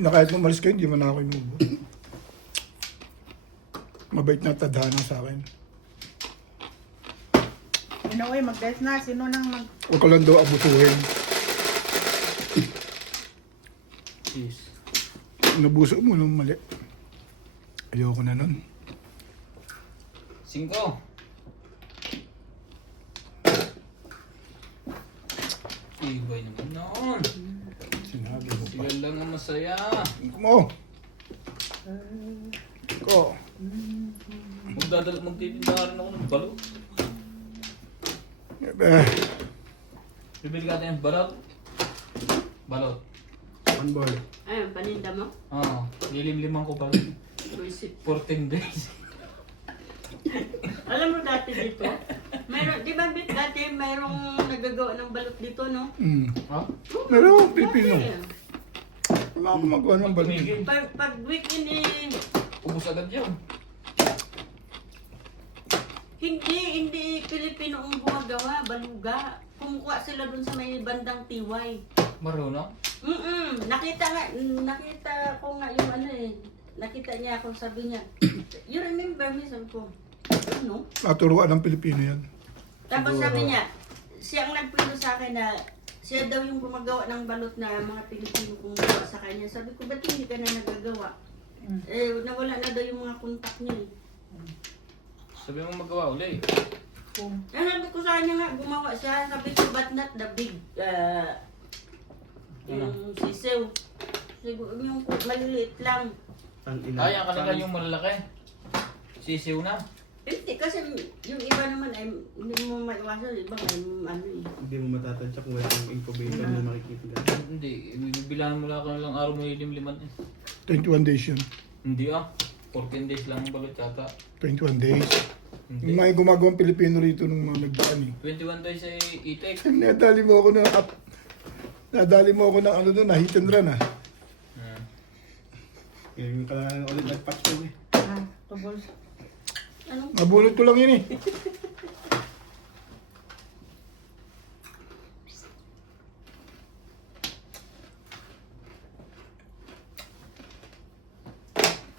na kahit umalis kayo, hindi man ako inubo. Mabait na tadhana sa akin. Inuwi, mag-guys na. Sino nang mag... Huwag ko lang daw abusuhin. Cheese. Nabuso mo nung mali. Ayoko na nun. 5. Ibay naman noon. Sinabi mo pa. Sila lang ang masaya. Mo! Ko! Magtitinda rin ako ng balot. Eh, Bibili ka tayo ng balot. Balot. On board. Ayun, paninda mo? Oo. Lilim-limang ko balot. Buisit. 14 days. Alam mo dati dito, mayroon, di ba Bit, dati mayroong nagagawa ng balot dito, no? Ha? Meron akong Pilipino. Dati, Wala akong magawa ng balon. Tumigil. pag weekend eh, Ubus agad yun. hindi Pilipino ang gumagawa, baluga. Kumukuha sila dun sa may bandang tiway. Marunong? Nakita ko nga yung ano eh. Nakita niya ako, sabi niya, you remember me? Sabi ko, ano? Naturuan ng Pilipino yan. Tapos sabi niya, siya ang nagpilo sa akin na siya daw yung gumagawa ng balot na mga Pilipino kumukuha sa kanya. Sabi ko, ba't hindi ka na nagagawa? Eh, nawala na daw yung mga kontak niya eh. Sabi mo magawa uli. Kaya sabi ko sa kanya nga, gumawa siya. Sabi ko, but not the big, yung sisew. Siguro yung maliliit lang. Ay, ang kanila yung malalaki. Sisiw na. Hindi, kasi yung iba naman ay hindi mo maiwasan. Yung iba ay ano eh. Hindi mo matatadya kung wala yung incubator na makikita. Hindi. Bibilangan mo lang ka lang araw mo lilim-liman eh. 21 days yun. Hindi ah. 14 days lang ang balot yata. 21 days. Hindi. Yung mga gumagawang Pilipino rito nung mga nagdaan eh. 21 days ay itik. Nadali mo ako ng nadali mo ako ng ano doon, hit and run ah. Kaya yung kailangan ulit nag-patch ko eh. Tubol. Ano? Nabulot ko lang yun eh.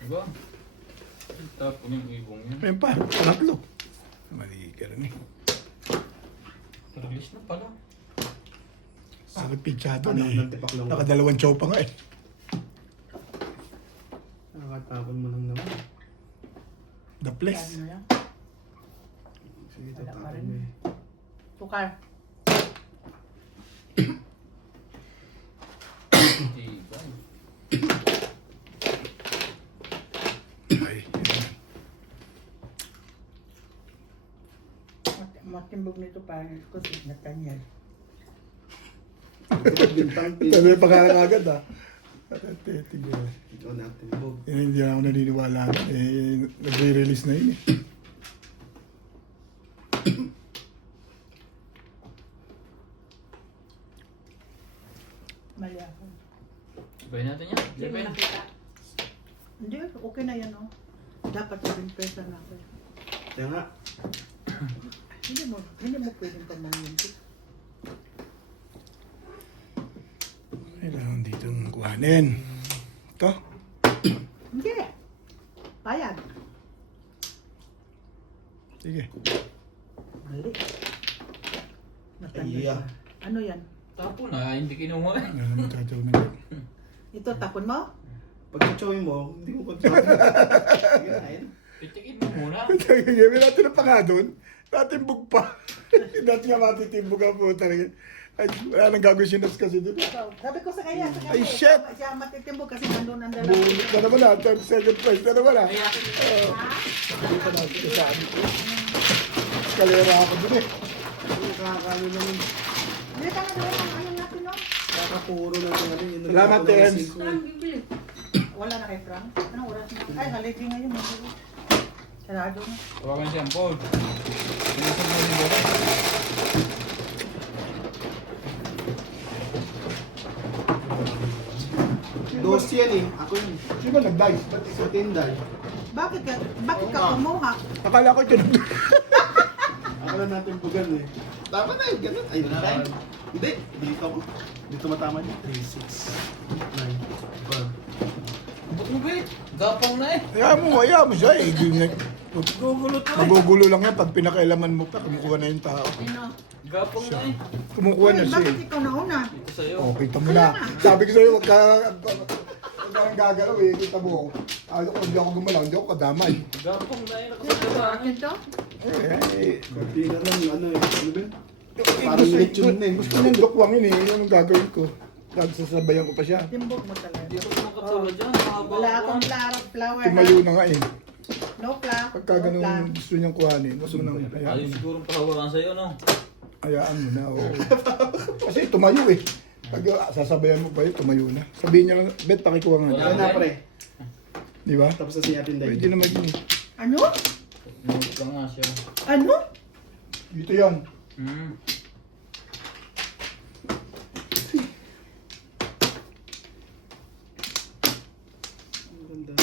Diba? Tapon yung ibong yun. Ayun pa, pangatlo. Mali ka rin eh. Release na pala. Sakit pichado Ano, na eh. nagtipak lang. Nakadalawang chow pa nga eh. Nakakatapon mo lang naman. The place. Ano yan? Sige, Wala pa tatapon rin. mo eh. Tukar. Diba? Ay, yun. Matimbog nito parang ko si Nathaniel. Bintang pin. Sabi pa nga lang agad ah. Tingnan. Ikaw natin, Bob. Hindi na ako naniniwala. Eh, nagre-release na yun eh. Mali ako. Sabay natin yan. Hindi mo Sabay. nakita. Hindi, okay na yan oh. Dapat 7 peso na ako. Kaya nga, Hindi mo pwedeng pamayin. Kailangan dito kuhanin. Ito. Hindi. Bayad. Sige. Mali. Nathaniel. Iya. Ano yan? Tapon na, hindi kinuha eh. Ano naman tatawag na dyan. Ito, tapon mo? pag chowin mo, hindi mo kontrol. Ganahin. Pitikin mo muna. Gawin natin ang panga doon. Natimbog pa. Dati nga matitimbog ang puta. Ay, wala nang gagawin sinas kasi doon. Sabi ko sa kanya, Ay, shit! Siya matitimbog kasi nandun ang dalawa. Bulit na naman na. Second prize na naman na. Kaya, Hindi pa natin kasama ko. Kalera ako doon eh. Nakakano naman. Hindi ka na naman ang ano natin, no? Kakapuro na ito. Salamat, Tens. Saan bibili? Wala na kay Frank. Anong oras na? Ay, haligi ngayon. Sarado na. tawagan siya ang Paul. Sinasag mo yung bola. Dos yan eh. Ako yun. Sino ba nag-dice? Sa tinday. Bakit ka kumuha? Akala ko ito nag Ako lang natin bugan eh. Tama na yun. Ganun. Ay, wala Hindi. Dito ako. Dito matama niya. 3, 6, 9, 12. Gapang na eh. Hayaan mo siya eh. Gugulo to eh. Magugulo lang yan pag pinakailaman mo pa, kumukuha na yung tao. Sino? Gapang na eh. Kumukuha na siya Bakit eh. ikaw nauna? Ito sa'yo. Oh, kita mo na. Sabi ko sa'yo, huwag ka nang gagalaw eh. Kita mo. Ayaw ko, hindi ako gumalaw, hindi ako kadamay. Gapang na eh. Nakasalita. Akin to? Kunti na lang, ano eh. Ano ba? Parang Gusto- lechon na eh. Gusto niyang dukwangin eh. Yun ang gagawin ko. Sasabayan ko pa siya. Timbok mo talaga. Hindi ako makatulad dyan. Mahaba Wala ako. akong flower. Tumayo na nga eh. No flower. Pagka ganun gusto niyang kuhanin, huwag mo nang hayaan Ayun mo. sigurong pahawakan sa'yo, no? Hayaan mo na, oo. Kasi tumayo eh. Pag sasabayan mo pa yun, tumayo na. Sabihin niya lang, Bet, pakikuha nga. Wala na pre. Di ba? Tapos na si Atin Pwede Day. naman yun eh. Ano? Nunod ka nga siya. Ano? Dito yan. Hmm.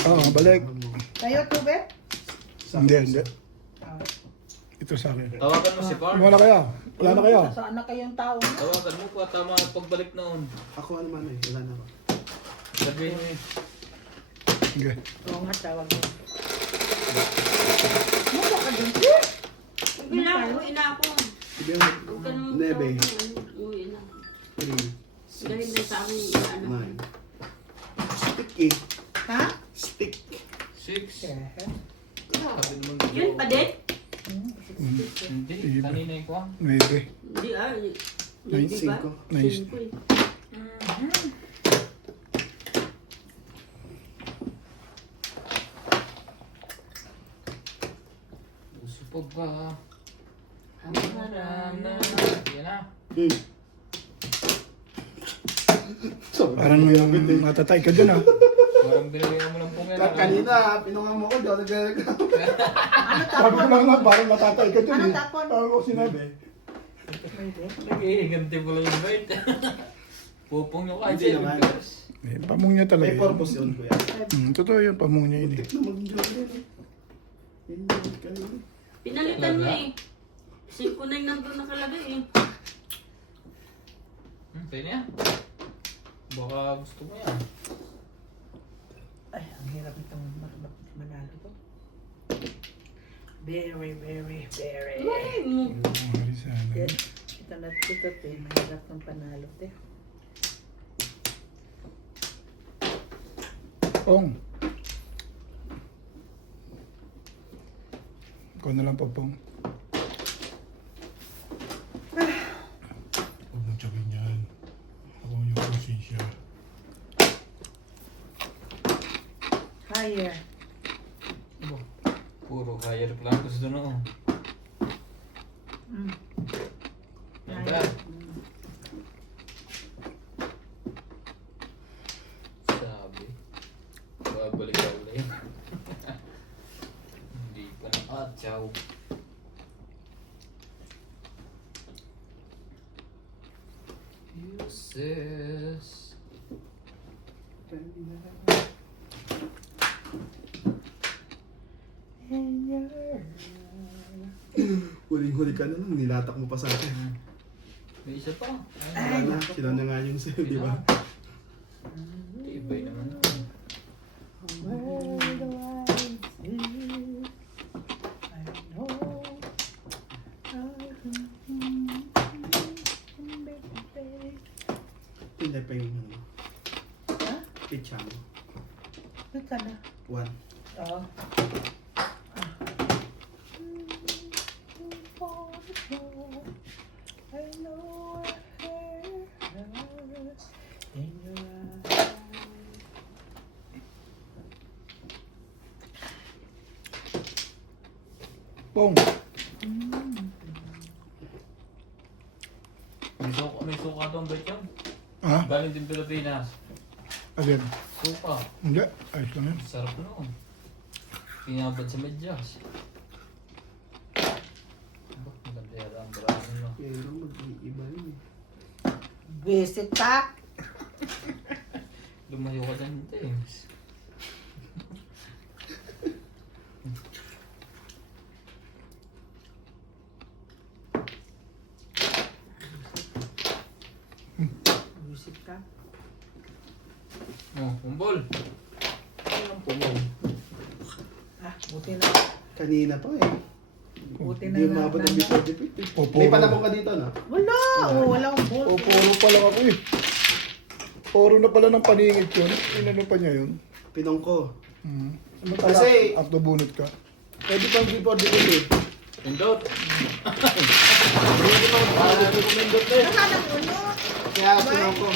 Oo, balik. Kayo, tubet? Hindi. Ito sa akin. Tawagan mo si Carl. Wala na kaya? Wala na kaya? Saan na kayong tao? Tawagan mo pa. Tama ang pagbalik noon. Ako ano man eh. Wala na ako. Sabihin mo eh. Sige. Oo nga, tawag mo. Mukha ka dun, eh. Hindi na, uwi na ako. Sige, Huwag ka nang Nebe. uwi na. 3, Dahil na sa akin, ano. 9. Stick eh. Ha? Stick. 6. Eh, Sabi naman. Yun pa din? Hindi. Kanina yung kuha. 9. Hindi ah. Nine, Hindi ba? 5. Nice. 5 eh. Gusto pa ba? Ang maram na. Yan na. Parang matatay ka dun ah. Parang binigyan mo ng pumela. Kanina, pinungan mo ko. Di ako nagreklamo. Ano Sabi ko tapon? lang nga, parang matatay ka dun Ano eh. tapon? Parang ko sinabi. Nag-iiganti mo lang yung bait. Pupong yung kahit Hindi sa naman. Pilipinas. Eh, pamong niya talaga. May purpose yun, kuya. Totoo yun, pamong niya yun eh. Tek na mag-enjoy rin eh. Enjoy ka rin. Pinalitan niya eh. 5-9 nandun nakalagay eh. Tayo na yan. Baka gusto mo yan. Ay, ang hirap itong manalo to. Very, very, very. Ay, mo. Yes. Ito na, ito, te. Mahirap ng panalo, te. Pong. Ikaw na lang po, Pong. Huwag mong sabihin yan. Ako yung konsensya. Higher. Puro higher plan gusto no. Mm. Yan Higher. ba? Sabi. Babalik ka ulit. Hindi pa na. Ah, ciao. Uses. Huling-huli ka na lang. Nilatak mo pa sa akin. May isa pa. Wala na. Sila na nga yung sa'yo, di ba? Ibay naman. Where do I see? I know. Hindi pa yung ano. Ha? Pitcha mo. Ito na. 1. Oo. I know I heard in your eyes. Pong. May suka tong bait yun. Ha? Galing din Pilipinas. Alin? Suka. Hindi. Ayos lang yan. Sarap noon. Pinabad sa medyas. Maganda yata ang barangay no. Pero mag-iiba yun eh. Visit ka. Lumayo ka dyan, James. Visit ka. Oh, umbol. Ano ang pumol? Kanina pa eh. Buti na Hindi nga. umabot ng before defeat. Opo. May panabong ka dito, no? Wala! Oh, wala akong ball. O, puro pa lang ako eh. Puro na pala ng paningit yun. Inano pa niya yun. Pinong ko. Ano pala? Kasi- After bunot ka. Pwede pang before defeat eh. Pindot. Pwede pang before defeat eh. Nakalang ulo. Kaya pinong ko.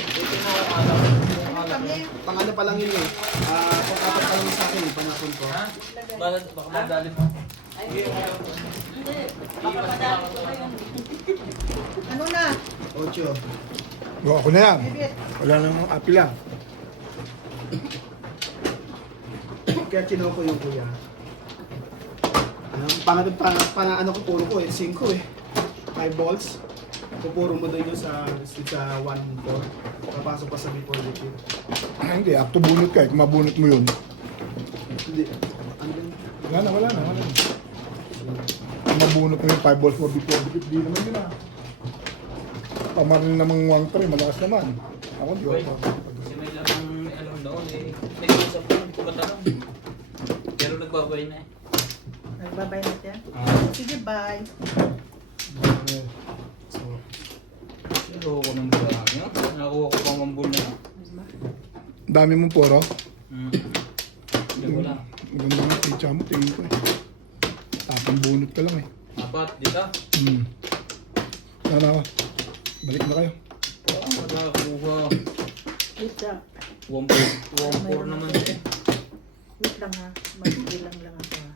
Ano kami? Pang ano pa lang yun eh. Pang-apat pa lang sa akin, panapon ko. Ha? Baka madali mo. Hindi. Baka madami ko kayo. Ano na? 8. Go, ako na yan. Bibit. Wala namang apila. Kaya kinuha ko yung kuya. Ano ko puro ko eh, 5 eh. 5 balls. Pupuro mo doon yung sa 1-4. Papasok pa sa before defeat. Hindi, after bunot ka eh. Kung mabunot mo yun. Hindi. Ano yun? Wala na. Kung mabunot mo yung 5 balls mo before defeat, di naman yun ah. Pamarin namang 1-3, malakas naman. Ako di Uy, ako. kasi may lamang alam doon eh. May isa po, hindi ko matanong. Pero nagbabay na eh. Nagbabay natin. Sige, bye. So, Pero ako ng dami. Nakakuha ko pang mambul na. Dami mong poro. Hindi ko lang. Maganda nga pitcha mo, tingin ko eh. Tapang bunot ka lang eh. Apat, dito. Sana, balik na kayo. Nakakuha. Wait lang. 1-4 naman eh. Wait lang ha. Magbilang lang ako ha.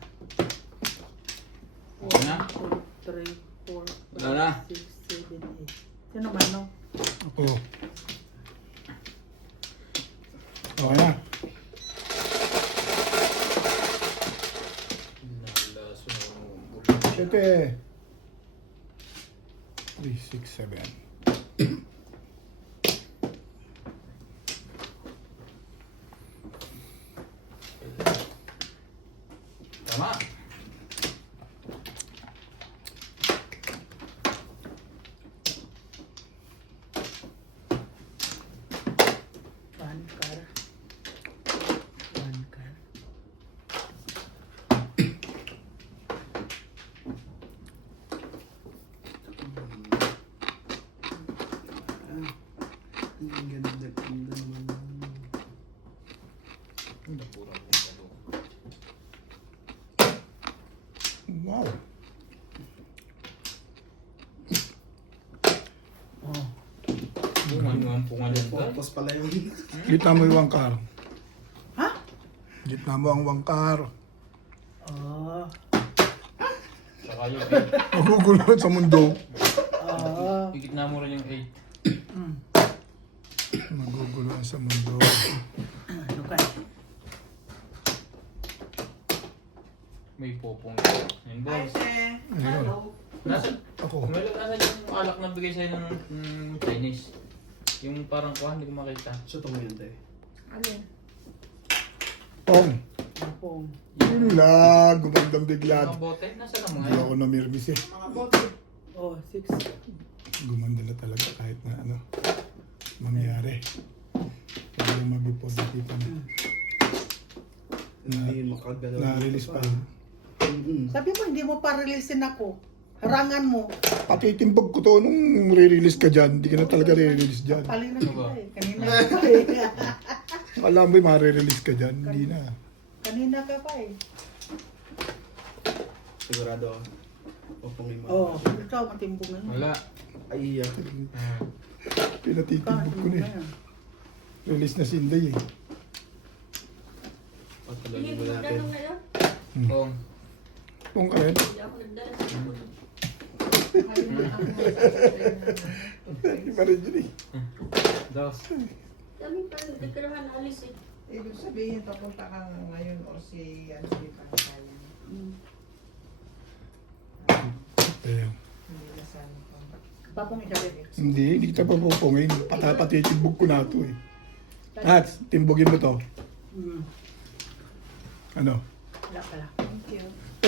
Okay na? 1, 2, 3, 4, Wala na. 5, 6, 7, 8. Sino man no? Ako. Okay na. Nalaso na ako ng mambul. 7. 3, 6, 7. Tama. One car. One car. ang ganda naman. Napurang ko sa loob. Wow. Bungan yan ba? Purpose pala yun. Gitna mo yung wangkar. Ha? Gitna mo ang wangkar. Oh. Saka yung 8. Magugulo sa mundo. Oh. Ikitna mo rin yung 8. Magugulo sa mundo. Ano ka? May popong. Ayun Hi, boss. Sir. Hello. Nasa? Ako. May nasa yung alak na bigay sa'yo ng Chinese. Yung parang kuha, hindi ko makita. So, ito mo yun, te. Alin? Pong. Pong. Yun lang. Gumandang biglad. Mga bote, nasa na Hindi mga ako namirmis eh. Mga bote. Oh, 6. Gumanda na talaga kahit na ano. Mangyari. Pwede yung mag-positive na. Hindi makagalaw. Na-release pa yun. Sabi mo, hindi mo pa releasein ako. Harangan mo. Patitimbag ko to nung re-release ka dyan. Hindi ka na talaga re-release dyan. Paling na Ano kita ba? eh. Kanina ka pa eh. Alam mo yung ma-release ka dyan. Hindi na. Kanina ka pa eh. Sigurado. Upong yung Oh, ikaw matimbong na yun. Wala. Ay, iya. Pinatitimbag ko na eh. Release na si Inday eh. Hindi Pagkalagin ko mo natin. nagdanong ngayon. Pong. Pong ka rin. Hindi ako nagdala sa school. Iba rin yun eh. Dos. Kami pa, hindi ka naman alis eh. Ibig sabihin, papunta ka ngayon o si Pantayan. Ayun. Hindi na sana pa. Papong ikabit. Hindi kita pa pupungin. Patitimbog ko na ito eh. At, timbogin mo to. Ano? Wala pala. Thank you.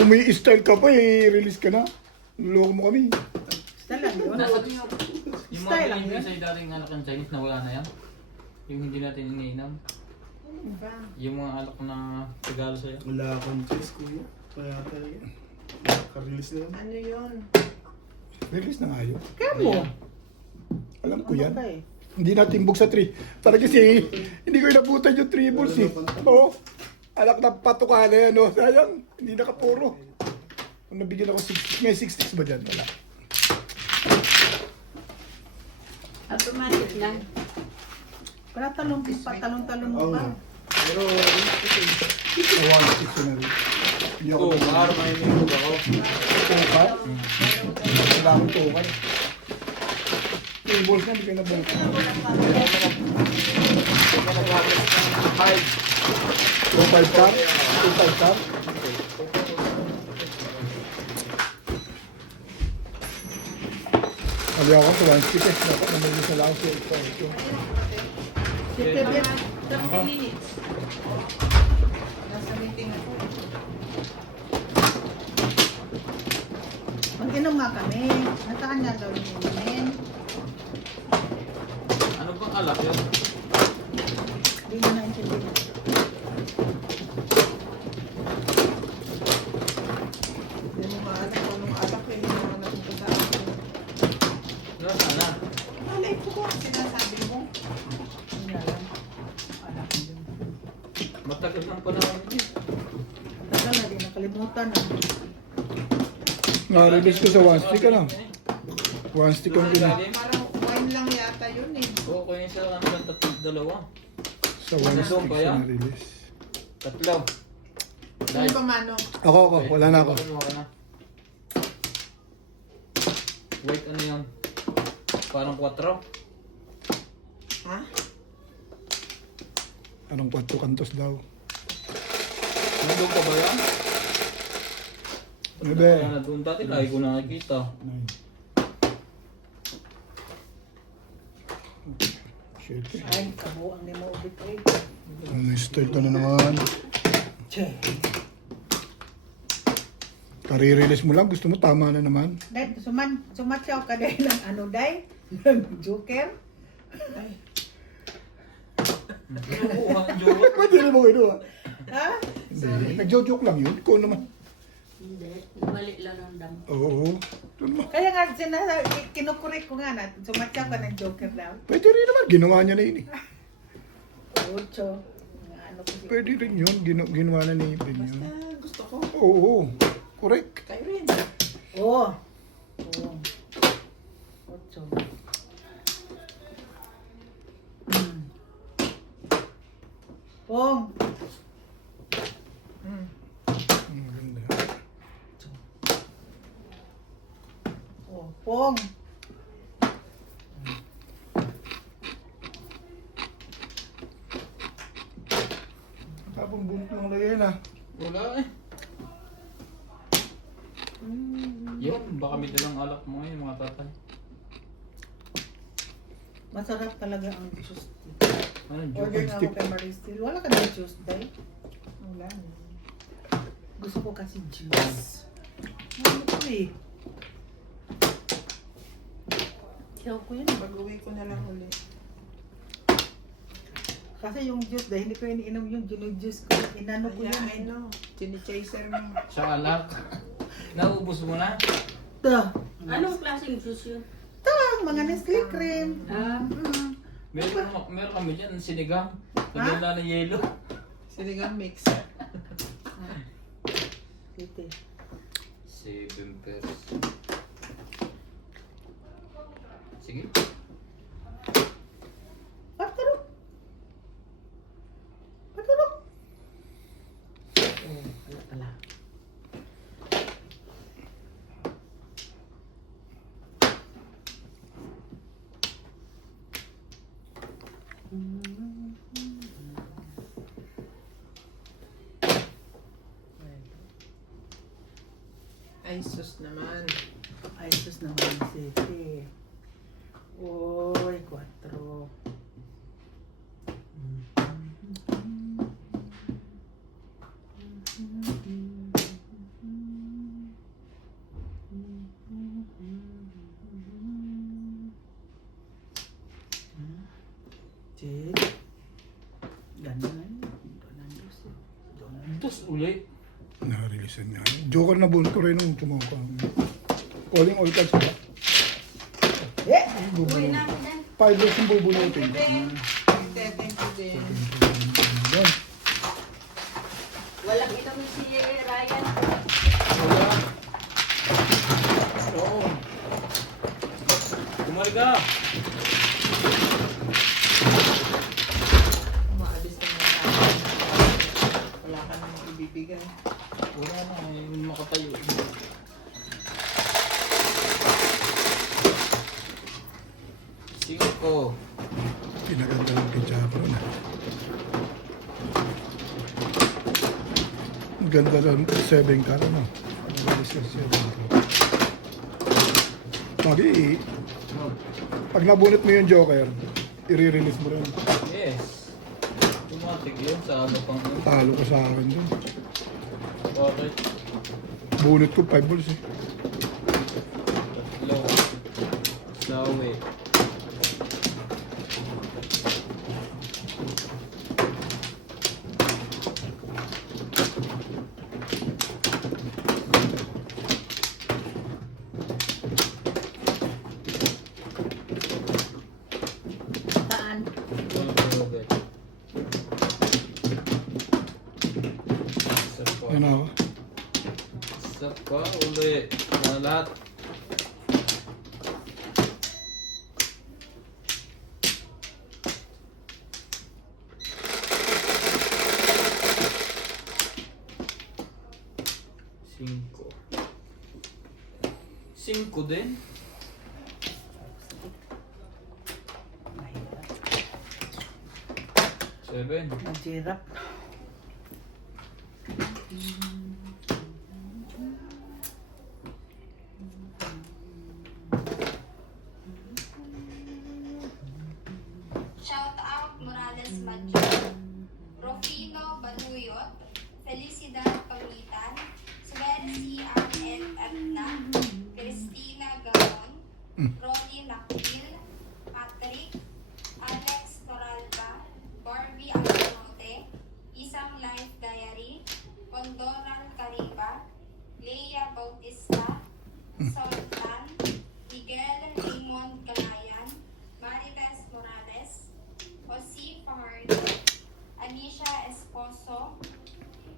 May style ka pa eh. Release ka na. Nuloko mo kami. Style lang yun. Nasa yung mga Style lang binibigay yun. sa'yo dating anak ng Chinese na wala na yan. Yung hindi natin iniinam. Ano ba? Yung mga alak na regalo sa'yo. Wala akong choice, kuya. Kaya talaga. Ka-release na yun. Ano yun? Release na nga yun. Kaya mo. Alam ko yan. Ano ka eh? Hindi na timbog sa 3. Para kasi hindi ko inabutan yung 3 balls eh. Oo. Alak na patuka na yan, no? Sayang, hindi nakapuro. Kung nabigyan ako 6, ngayon 6 ba dyan? Wala. Automatic na. Para talong-talong mo Oo. pa. Pero, Sa 1, 6 na rin. Hindi ako Oo, maaari may minimum ako. tuka. Wala akong tuka. 3 balls na, hindi ko nabutan. 2-5 card? 2-5 card? Sabi ako sa 1 stick eh. Dapat naman yung sa lang siya. Ito. Si Pebet. 30 minutes. Nasa meeting ako. Mag-inom nga kami. Nasaan nga daw yung inumin? Ano bang alak yun? Hindi mo naintindihan. Hindi mo maalam kung anong alak ko. Hindi mo napunta sa akin. Nasaan na? Malay ko kung ang sinasabi mo. Hindi alam. Alam ko din. Matagal lang pala ako yun. Tagal na din. Nakalimutan na. Na-release ko sa 1 stick ano? 1 stick ang gina. Parang wine lang yata yun eh. Oo, kaya sa ano lang dalawa. Sa 1 stick siya na-release. Tatlo. Sino ba mano? Ako, wala na ako. Wala na. Wait, ano yun? Parang 4? Ha? Anong 4 kantos daw? Nandun ka ba yan? Bebe. Kaya na doon dati, lagi ko nakikita. Shit. Ay, kabuang ni mo ubit eh. Ano yung style ka na naman? Che. Kare-release mo lang, gusto mo tama na naman. Dahil sumatsaw ka dahil ng ano dahil? Ng joker? Oo, joke. Pwede rin mo kinuha. Ha? Hindi, nag-joke lang yun. Ikaw naman. Hindi. Mali lang ang dam. Oo. Doon mo. Kaya nga, kinukurik ko nga na, sumatsaw ka ng joker daw. Pwede rin naman, ginawa niya na yun eh. Ocho. Ano ko siya. Pwede rin yun, ginawa na ni Ibin yun. Basta gusto ko. Oo, correct. Kayo rin. Oo. Oo. Ocho. Pong. Maganda. Oh, Pong. Tapong bunot lang lagay na. Wala eh. Yun, baka may dalang alak mo ngayon mga tatay. Masarap talaga ang juice. Ano, Order joke? nga ako kay Maristil. Wala ka na juice, day. Wala. Gusto ko kasi juice. Ano ko eh. Kaya ko yun. Pag-uwi ko na lang uli. Kasi yung juice, dahil hindi ko iniinom yung juice ko. Inano ko Kaya yun. I know. Chini-chaser mo. Sa alak. Naubos mo na? Ta. Anong klaseng juice yun? Ta, mga Nestle cream. Ah, Meron kami dyan, sinigang. Lagyan na ng yelo. Siligang mix. Ito. 7 pesos. Sige. Patulog. Patulog. Oh, wala pala. Ay, sus naman. Ay, sus naman, sige. Uy, 4. Jade. Ganun. Doon ang dos. Tapos uli. Na-release Isa nga. Joker na bunot ko rin nung tumoko. Calling all cards ba? Uwi na ako din. 5 years yung bubunutin. Thank you din. Yan. Walang inom si Ryan. Wala. Oo. Kumari ka! Umaalis ka na tayo. Wala ka nang ibibigay. Wala na, yung makatayo. Cinco. Pinaganda ng Pichapro na. Ang ganda lang. 7 ka ano. Ang ganda siya 7 ka. Lagi, pag nabunot mo yung Joker, i-release mo rin. Yes. Automatic yun sa ano pang yun. Talo ka sa akin dun. Bakit? Bunot ko 5 balls eh. Tatlo. Sawi. Saan? Robert. Isa pa. Yan ako. Isa pa uli. Na lahat. Cinco. Cinco din? Seven. Naghirap. Shout out Morales Madjo, Rufino Banuyot, Felicidad Pangitan, Sversi R.L. Adna, Cristina Gamon, Ronnie Nakil, Patrick, Alex Toralba, Barbie Alcanote, Isang Life Diary, Condoran Cariba, Leia Bautista, Sultan, Miguel Raymond Galayan, Marites Morales, Jose Fajardo, Anisha Esposo,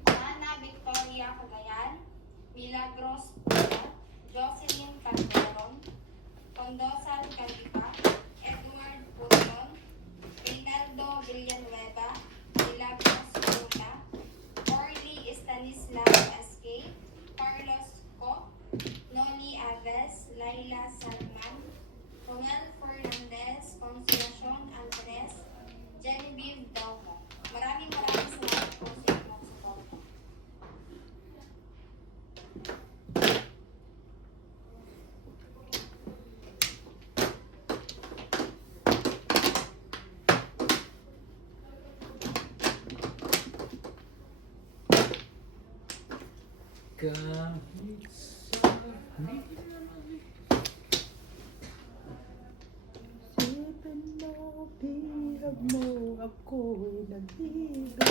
Ana Victoria Cagayan, Milagros Pino, Jocelyn Calderon, Condosan Caliba, Edward Puton, Reynaldo Villanueva, Milagros Luna, Orly Stanislav SK, Carlos Co, Noli Aves, Laila Salman, Romel Fernandez, Consolacion Andres, Genevieve Daumo. Maraming salamat po sa inyong suporta. Kahit sa Sipin mo, bihag mo, ako'y naghigo.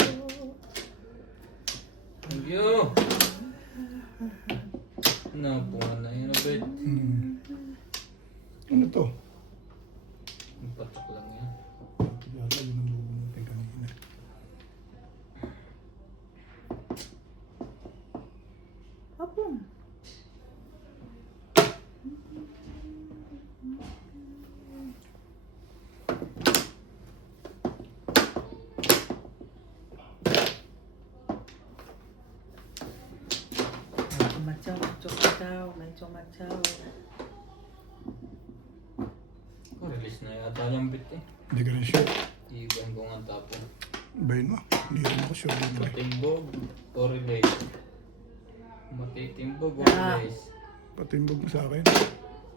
Thank you. Napunga na yun, Robert. Ano to? Ang patok lang yan. Yata yun ang bubunutin kanina. Apong. Machaw. Release na yata lang bit eh. Hindi ka rin sure. Iban ko nga tapo. Bayin mo. Hindi rin ako sure. Din ba? Matimbog o release? Matitimbog o Ah. release? Patimbog mo sa akin.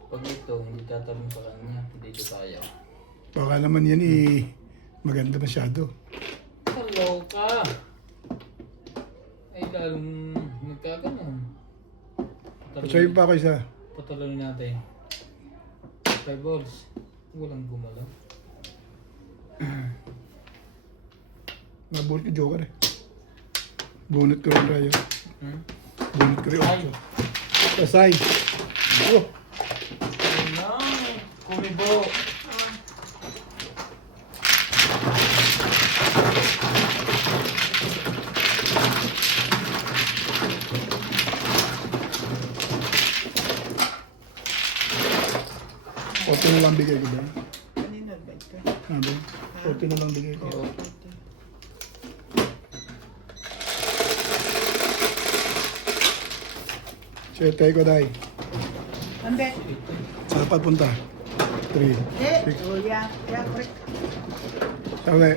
Pag ito, hindi tatanong sa kanya. Hindi ko kaya. Baka naman yan maganda masyado. Hello ka! Ay, lalong nagkaganon. Patsayin pa ako isa. Patuloy natin. 5 balls. Walang gumalaw. Nabunot ko Joker eh. Bunot ko rin Rayo. Hmm? Bunot ko rin. Kasay. Oh, Nang, kumibo. konti na lang bigay ko ba? Kanina ba ito? Ano? Konti na lang bigay ko. Siyete ko, Day. Ande. Saan papunta? 3. Eh, oh ya, correct. Sabi.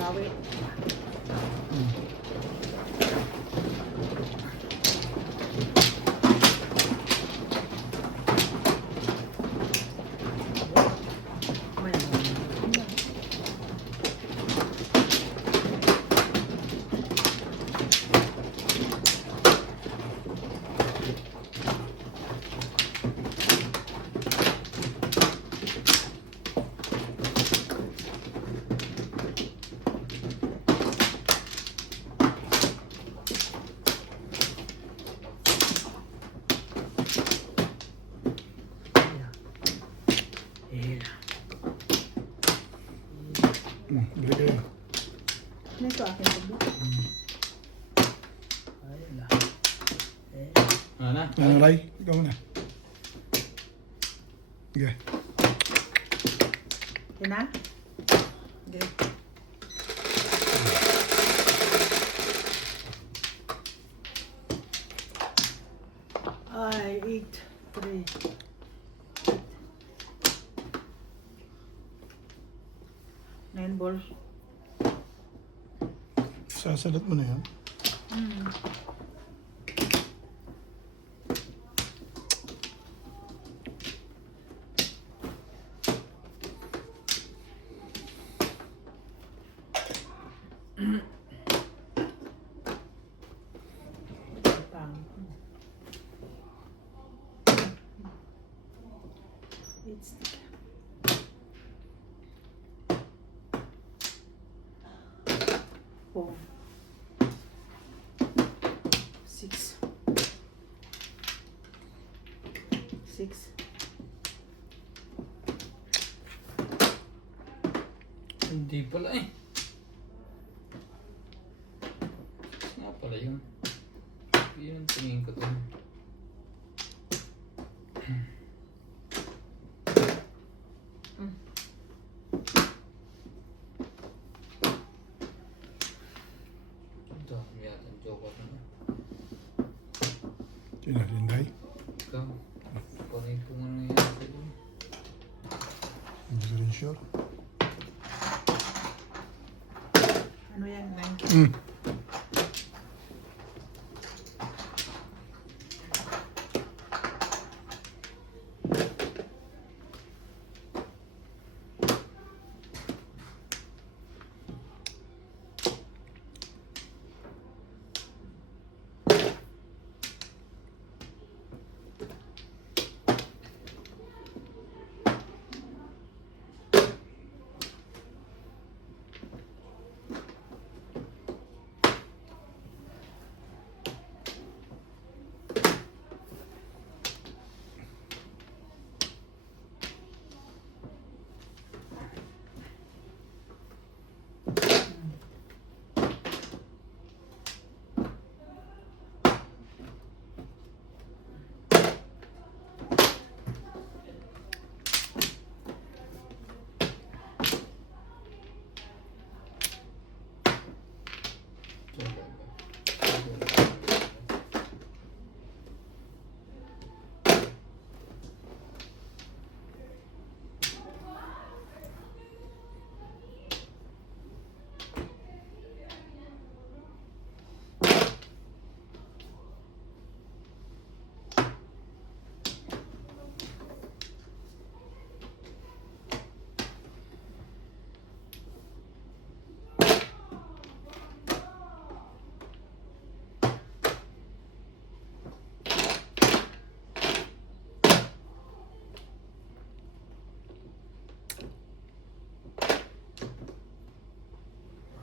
Sawi. Bili kayo. Nito akin to. Ano? Ano, Ray? Ikaw muna. Sige. Kina? Hindi. Ay, 8, 3. Nine balls. Sasalat mo na yan. It's 4, 6, 6. Hindi pala eh. Nga pala yun. Yun ang tingin ko to. Dami yata ang joke ako na. Sino rin, Day? Ikaw, panay ko nga na yan sa'yo. Hindi ko rin sure. Ano yan? 9. Hmm.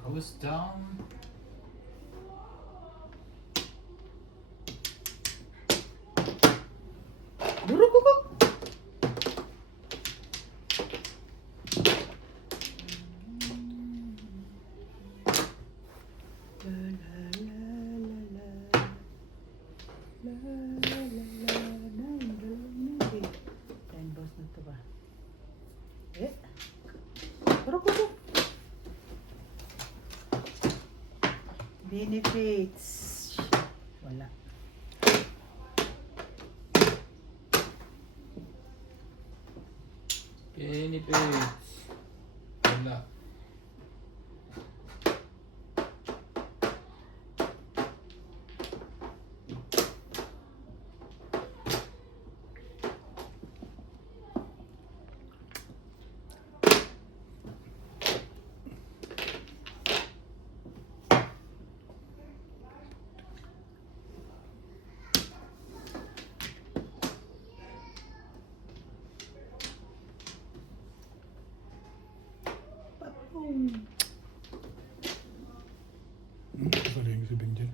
I was down. Ten boss na to ba? Eh? Turok ko. Benefits. Wala. Benefits. Wala. Sorry, yung sabihin dyan.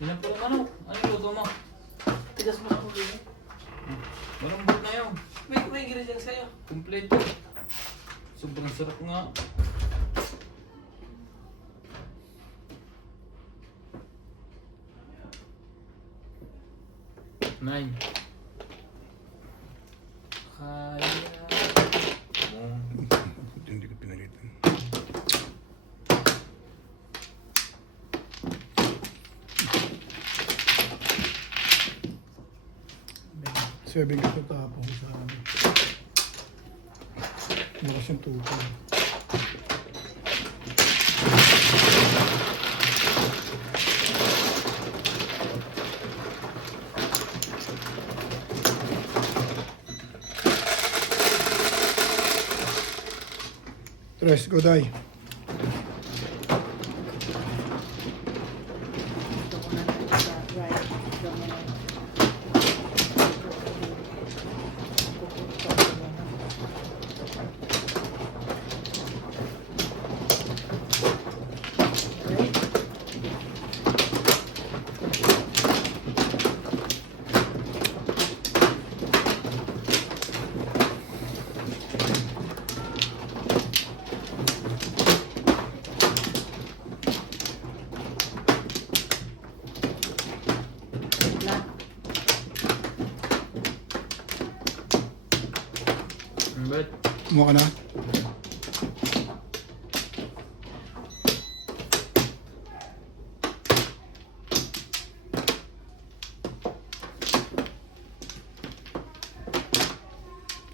Ilan po ang manok? Anong luto mo? Tigas mo sa ulo. Malambot na yun. May ingredients sa'yo. Kompleto. Sobrang sarap nga. Nine. Kaya mo. Hindi ko pinalitan. Seven ka tapos sa amin. Lakas yung tukol. Tres, go die. Ito ko na sa right. Ito mo na. But, Kumuha ka na?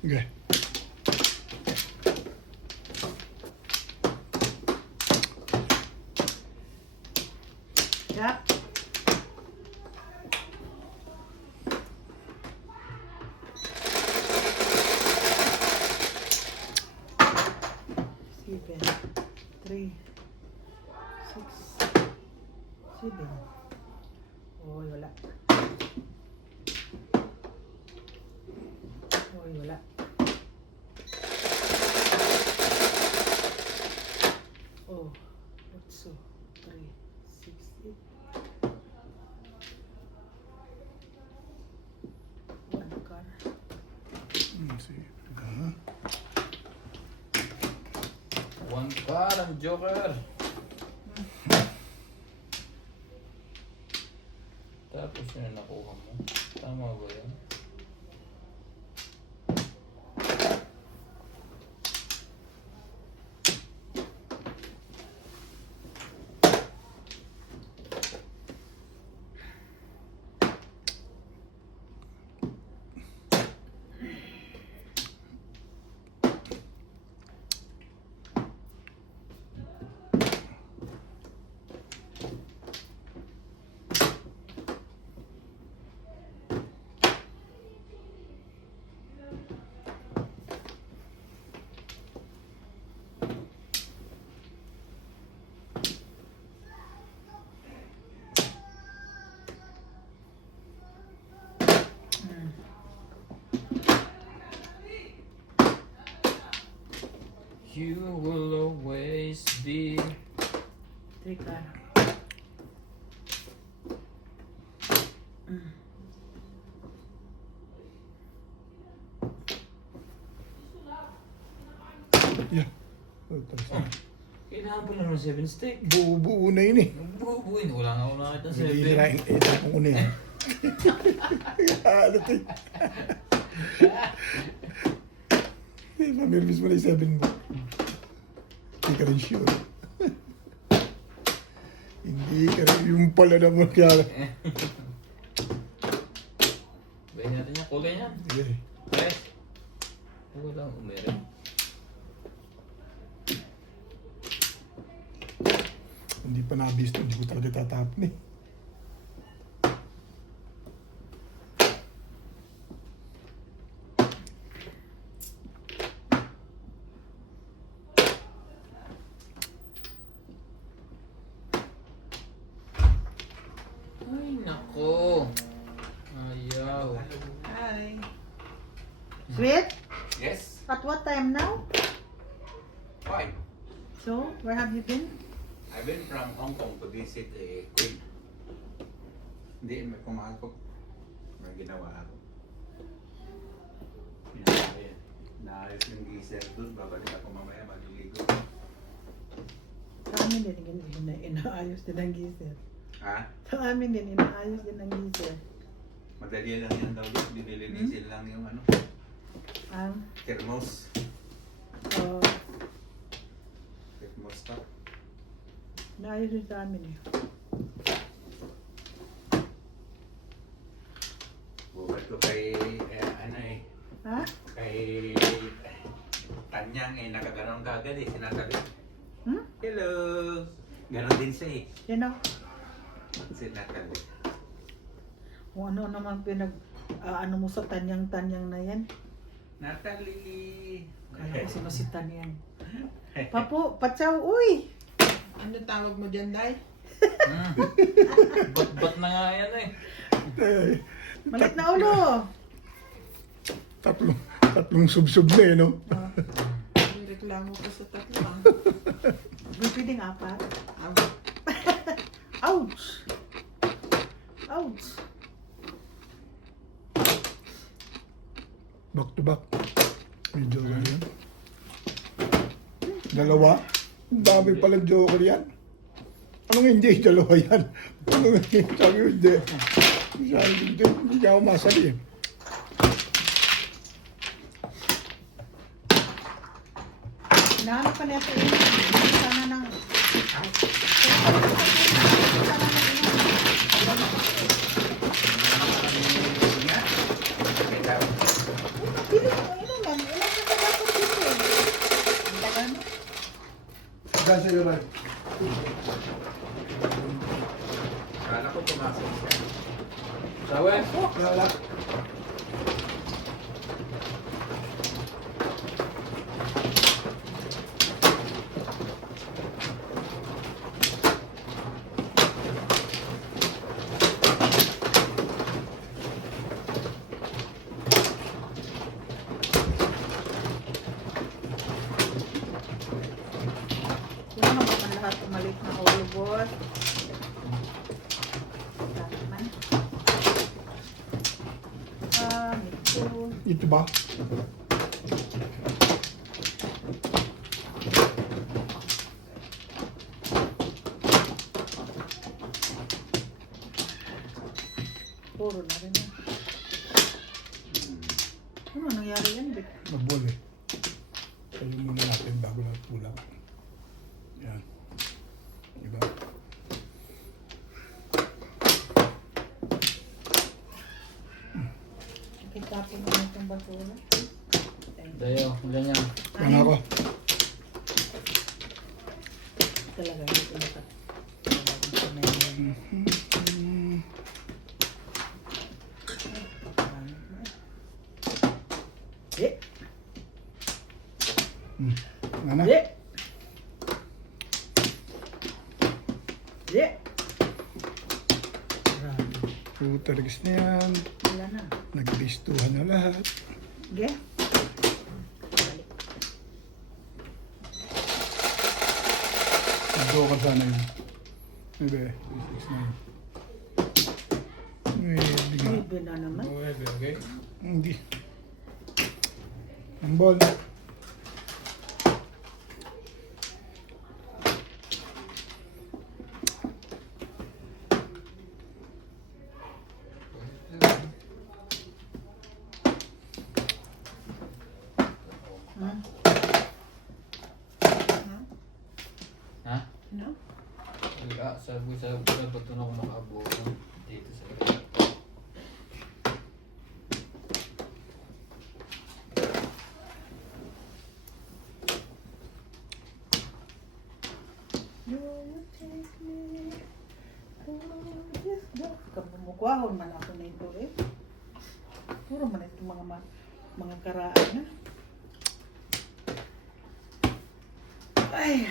Okay. Yeah. Seven, 3, 6, 7. Oy, wala. Oy, wala. Oh, 8, 3, 6, 8. One car. See. one card ang Joker. Tapos yun ang nakuha mo. Tama ba yan? You will always be 3 car. Kailangan pala ng 7 stick. Buo-buo na yun eh. Bubuin. Wala nga ako nakita 7. Hihirain, itapon ko na yan. Ano to eh. Mamirvis mo na yung 7 mo. Hindi ka rin sure. Hindi ka rin yung pala naman kaya. Bayan natin yan. Kulay yan. Okay. Press. Wala. Meron. Hindi pa nabisto, hindi ko talaga tatapon eh. Ay, nako. Ayaw. Hi. Sweet? Yes. At what time now? Why? So, where have you been? I went from Hong Kong to visit a queen. Hindi, may pumasok. May ginawa ako. Naayos yung geyser doon. Babalik ako mamaya, maliligo. Sa amin din, inaayos din ang gisir. Ha? Sa amin din, inaayos din ang gisir. Madali lang yan daw. Dinilinisin lang yung ano, thermos. Oh, Thermostat. inaayos din sa amin eh. Bukat ko kay, ano eh, Ha? kay Tanyang eh, nakaganon ka agad eh, sinatabi. Hmm? Hello! Ganon din siya eh, Sino? sinatabi. Kung ano naman ano mo sa tanyang-tanyang na yan. Natalie! Kala ko sino si Tanyang. Papo, patsaw, uy! Ano tawag mo dyan, Day? Bat na nga yan eh. Malit na ulo! Tatlong sub-sub na eh, no? May reklamo ko sa tatlo. May pwedeng apat. Ah, Ouch! Ouch! Back to back. May joker yan. Dalawa? Ang dami palang joker yan. Anong hindi? Dalawa yan. Anong hindi? Sabi ko hindi. Sabi ko hindi ka ako masali eh. Nahanap ka nito yun. Sana ng... Pili mo, ilan lang. Ilan ka dapat dito eh. Ang tagal mo. Saan sa'yo ba? Kala ko pumasok siya. Sawe. Wala. Yan naman ang lahat umalit na ulo, boss. Naman. Ito. Ito ba? Puro na rin yan. Ano nangyari yan, Vic? Magbol eh. Tayo muna natin bago lahat pulang. Yan. Diba? Kitapin mo itong basura. Dayo, ganyan. Ano ako? Talaga yung pinakat. Eh! Ano? Eh! Eh! Puta, regis na yan. Wala na. Nagbistuhan na lahat. Okay? Nag-joker sana yun. Maybe, 6 na yun. Hindi nga. Libre na naman. Okay. Hindi. Ang ball. Sabi ko sa ba't doon ako nakabuo dito sa Kamumukwahon man ako na ito eh. Puro man ito mga karaan na. Ay!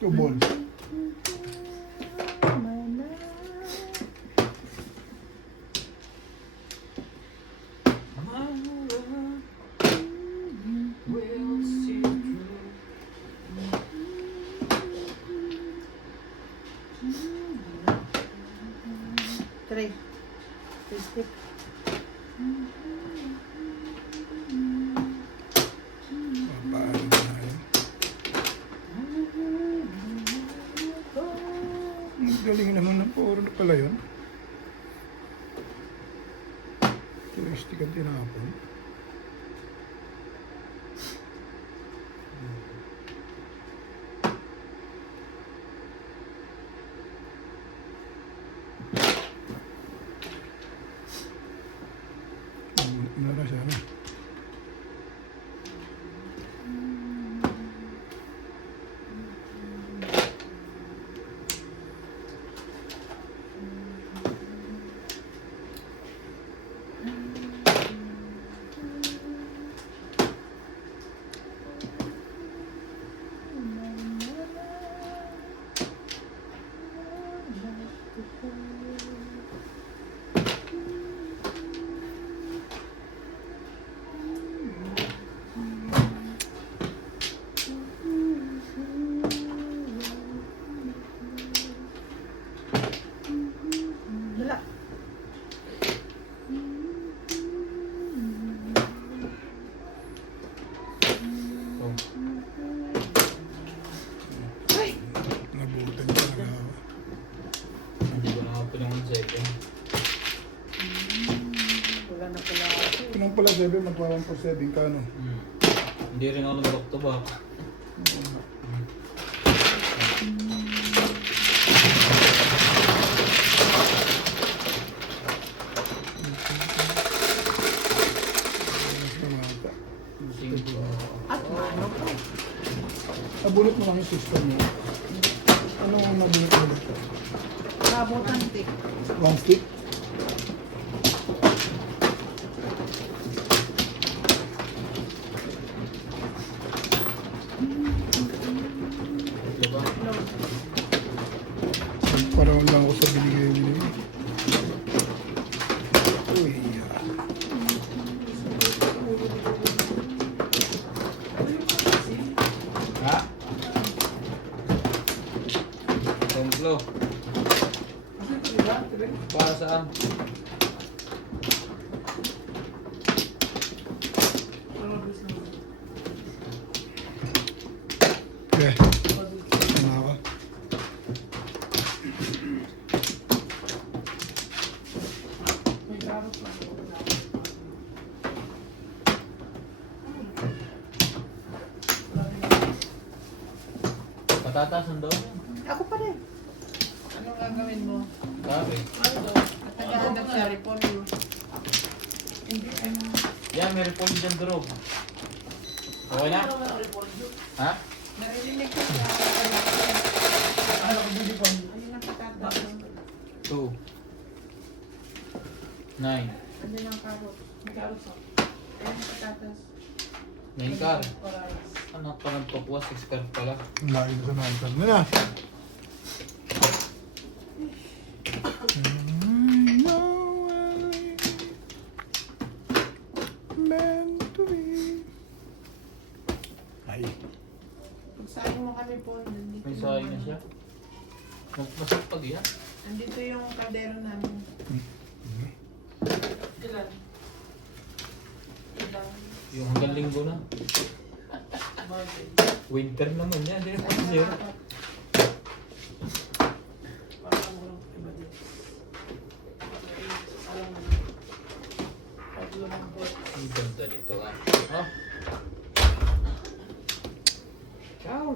Tubol. Three. Stick. Paano na yun? Ang galing naman ng puro na pala yun. Touristic ang tinapon. Meron siya na. Wala. Nabutan talaga ako. Hindi ko nakapilang ng 7. Wala na pala ako. Pinang pala 7, magpa 1 for 7 ka, no? Hindi rin ako nag-back to back. Mas namata. At mano pa. Nabulot mo lang yung system mo. Ano ang nabulot-bulot ko? Kabutan tik. One stick? Diba? Parang lang ako sa binigay. Uy, Ha? Templo. Para saan? okay. Tama ako. Patatas ang daw. Ako pa rin. Ano gagawin mo? Sabi. At naghahanap siya, report mo. Yan, may report dyan durog. Okay na? Ha? Narinig ko siya. Ayun ang patatas. 2. 9. Andun ang karot. May karot sa. Ayun ang patatas. 9 car. Oras. Ano pa nagpapuwa? 6 car pala. Ang laki na sa natin. Ano na? Meant to be. Ay. Pagsahin mo kami po. Nandito May yung sahay na ano. siya. Masipag yan. Nandito yung kaldero namin. Ilan? Ilan? Yung hanggang linggo na. Monday. Winter naman yan. Hindi naman zero. Ang ganda nito ah. Oh. Ciao.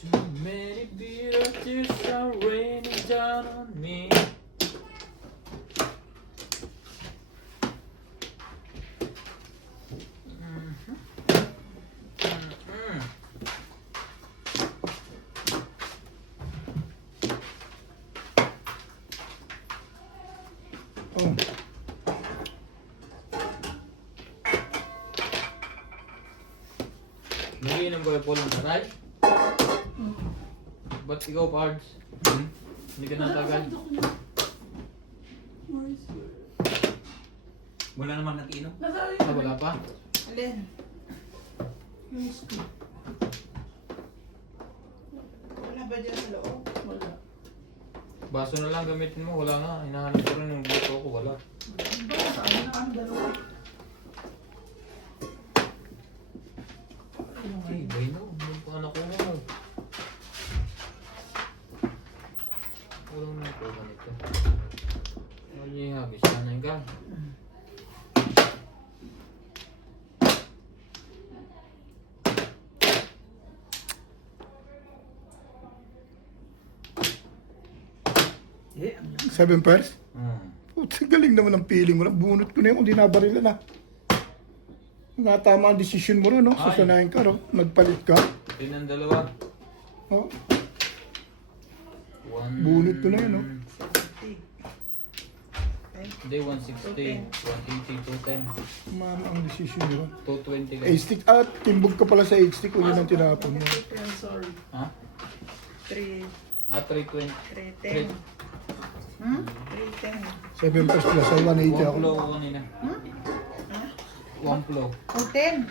Too many bitter tears are raining down on me. Oh. Nagiinom ko yung pulong taray? Ba't ikaw, Pards? Hindi ka natagal. Wala naman nag-inom. Ah, wala pa. Alin? Wala ba dyan sa loob? Wala. Baso na lang gamitin mo. Wala nga. Hinahanap ko rin yung buto ko. Wala. Ba, saan na ang dalawa? Hey, Bayno. Hindi pa anak ko mo. Walang nakuha nito. Ano niya habis? Sana yung gang. Eh, ang 7 pairs? Hmm. Putz, galing naman ang feeling mo. Bunot ko na yun kung di nabarilan na. Natama ang desisyon mo rin, no? Ay. Sasanayin ka, no? Nagpalit ka. Yun ang dalawa. Oh. One... Bunot ko na yun, no? Hindi, 160, 180, 210, Mama ang desisyon mo. 220 lang. 8 stick. Ah, timbog ka pala sa 8 stick kung yun ang tinapon mo. sorry. Ha? 3, Ah, 320. 310. Hmm? 310. 7 pairs plus ay 180 One ako. flow ko kanina. One flow. Oh, 10.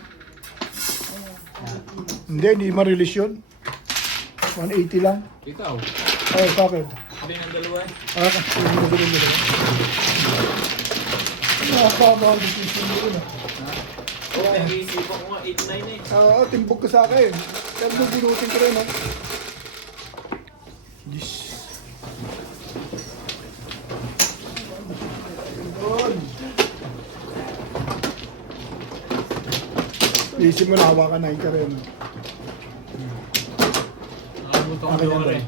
Hindi ma-release yun. 180 lang. Ikaw, Oh, sa akin. hindi ng dalawa eh. Ah, kasi hindi mo ganun nila. Nakakama ang desisyon mo rin, ah. Ha? Oo, nag-iisipan ko nga, 898. Oo, timbog ka sa akin. Kaya mo binutin ko rin, ah. Yes. Yun. Isip mo na hawakan na ka rin. Nakalimutan ko Okay, joker okay. eh.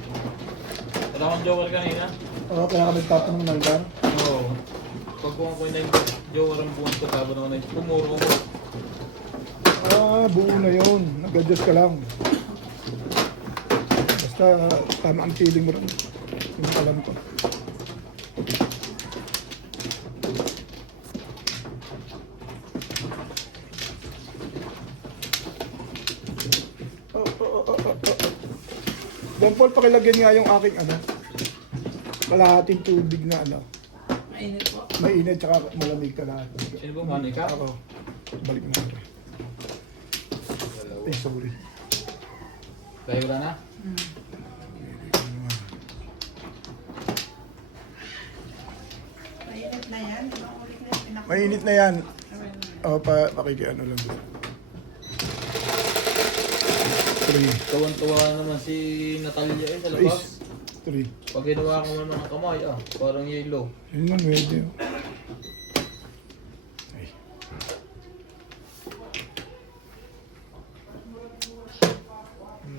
Wala akong joker kanina. Oo, kaya ka nagtatanong ng bar. Oo. Pagkuha ko yung joker ang buwan ko, tabo na ako pumuro ko. Ah, buo na yun. Nag-adjust ka lang. Basta tama ang feeling mo rin. Yung alam ko. Don Paul, pakilagyan nga yung aking ano, kalahating tubig na ano, Mainit po. mainit tsaka malamig kalahati. Sino ba man ikaw? Ako, balik na ako. Dalawa. Eh, sorry. Dahil wala na? Mainit na yan. Ibang ulit na Mainit na yan. O, pakikiano lang. 3. Tawan-tawa naman si Natalia sa labas. 3. Pag ginawa ko naman ang kamay, parang yellow. Yun lang, pwede. Ay.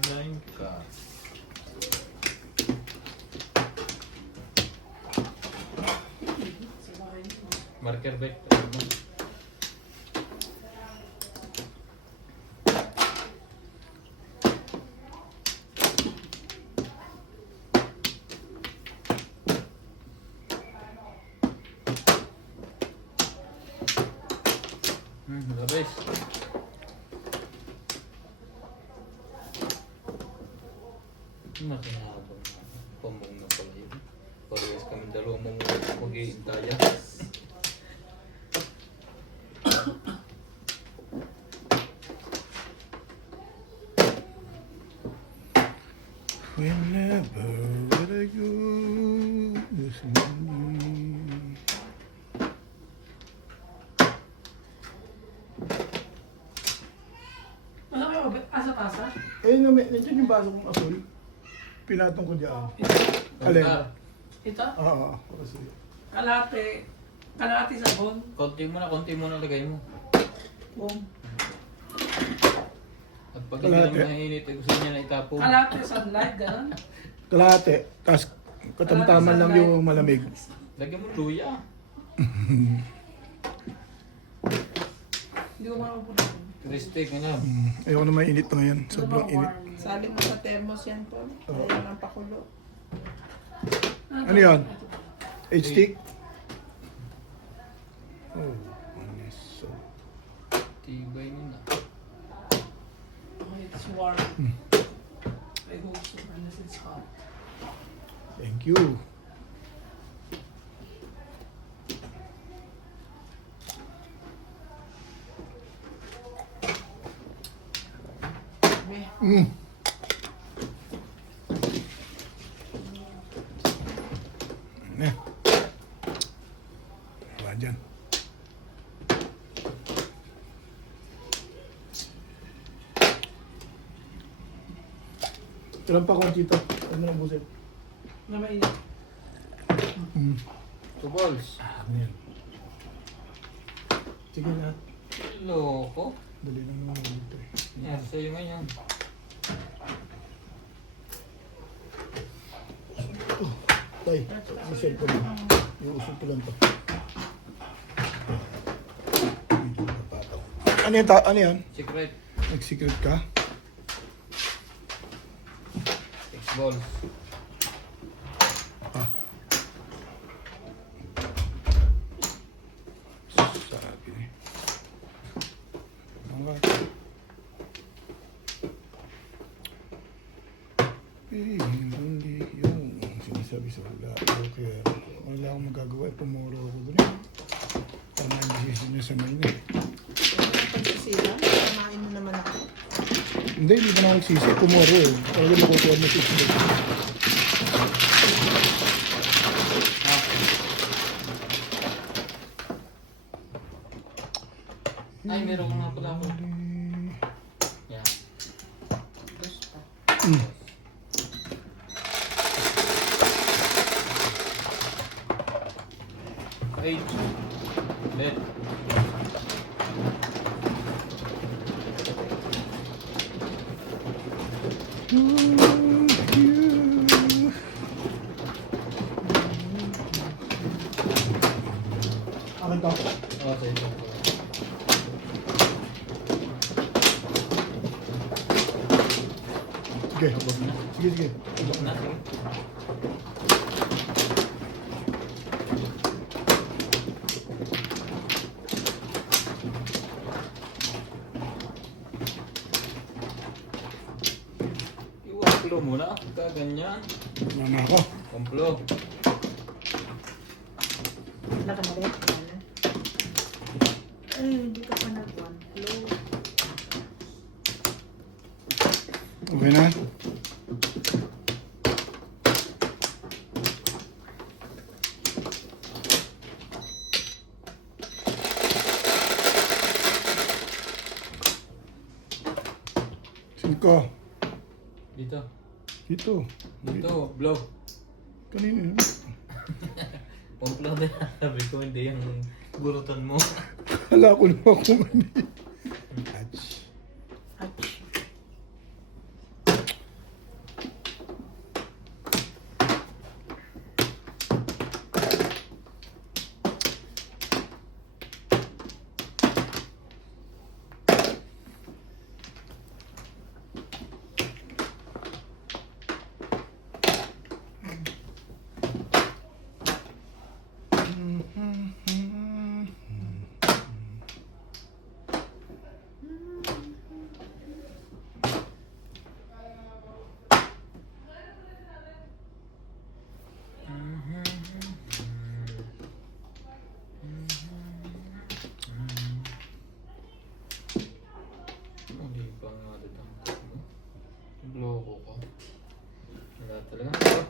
Nine ka. Marker back. Labis. Makinabang na. Pamong na pala yun. Parehas kami dalawa mong mag-iintaya. Whenever would I go with me? Asa-asa? Eh, nandiyan yung baso kong asul. Pinatong ko dyan. Alin? Ito? Oo, kasi. Kalahati sabon. Konti mo na lagay mo. Boom. At pag hindi Kalahati. naman mainit, gusto niya na itapon. Kalahati sunlight, gano'n. Kalahati. Tapos katamtaman lang yung malamig. Lagyan mo luya. Hindi ko makapunta. Kristik, ano? Ayoko na mainit na ngayon. Sobrang init. Sali mo sa thermos yan po. Oo. Ayan ang pakulo. Ano yan? H-stick? Oh, so. Tibay mo na. Okay, it's warm. I hope so, unless it's hot. Thank you. Mm. Ne. Wala dyan. Ilan pa konti ito? Ano na buset? Na mainit. Two balls. Ano yan? Sige na. Loko. Dali lang naman dito eh. Yan, sa'yo ngayon. Tay, yung cellphone mo. Yung usog ko lang to. Ano yan? Ano yan? Secret. Nag-secret ka? 6 balls. Ah. Sabi eh. Mga hindi yung sinasabi sa wala. Okay. Wala akong magagawa. Pumuro ako dun eh. Tama yung decision niya sa main eh. Pagsisira, samain mo naman ako. Hindi ba na ako nagsisi? Pumuro eh. Talaga nakukuha mo 6 days. Ay, meron ka nga pala ako. Yan. Eight. Bet. Akin to. Oh, sa ito. Sige. Sige, sige. Na, sige. Iwaklo muna. Kaganyan. Mama ako. Komplo. Nakamalit. Ay, hindi ka pa nag-one flow. Okay na? ko. Dito. Dito. Dito, blow. Kanina yun. Pumpla na sabi ko, hindi yung gurutan mo. Kala ko naman kung ano yun. Ach. Ach. Hindi pa nga datangkat mo. Loko ko. Wala talaga.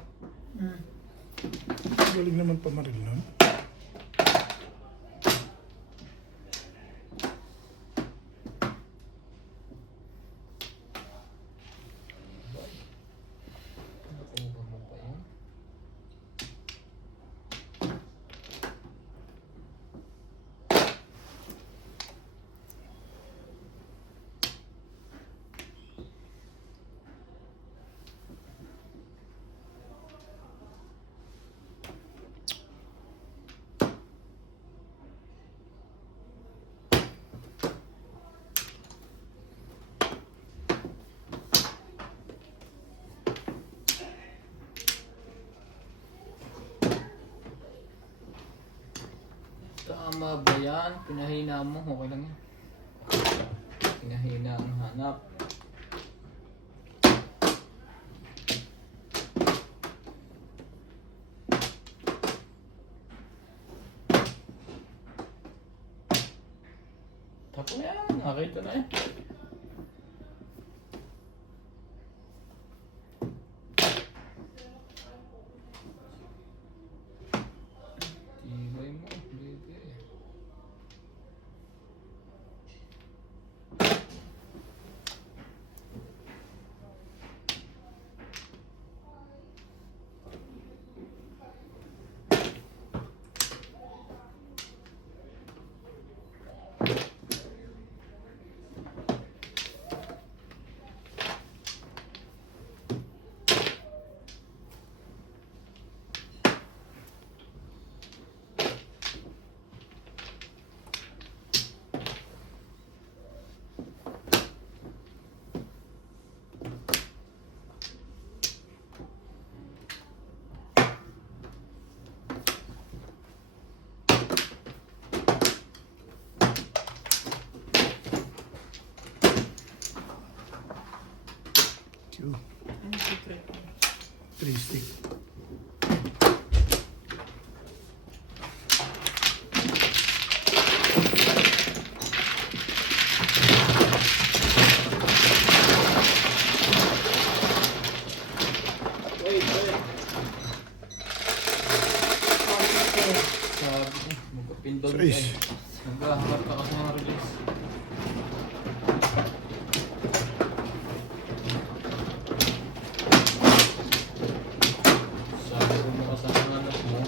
Galing naman pamaril nun. Nakuha mo pa yun? Tama ba yan? Pinahina mo, okay lang yan. Pinahina ang hanap. Tapo na yan, nakita na yan. Tibay mo, baby. Two. Ano secret? 3 stick. Sabi ko, magpapindol ka Sais. eh. Naghahanap ka kasi ng release. Sabi ko mo kasi ang anak mo.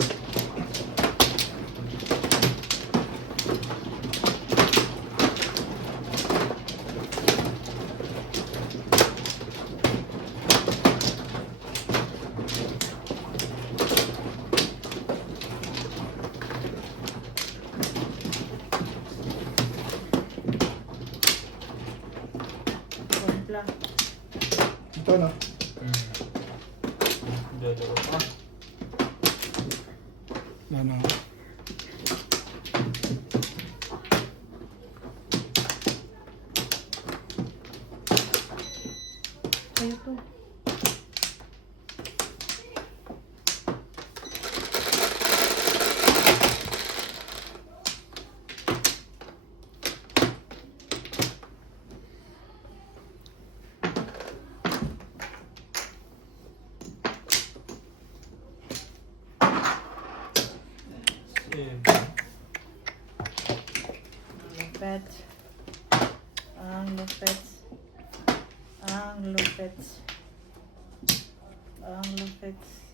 Kompla. Ito na. Dadaro pa. Na na. Kayo to. Lupet. Ang lupet. Ang Lafets. Ang Lafets.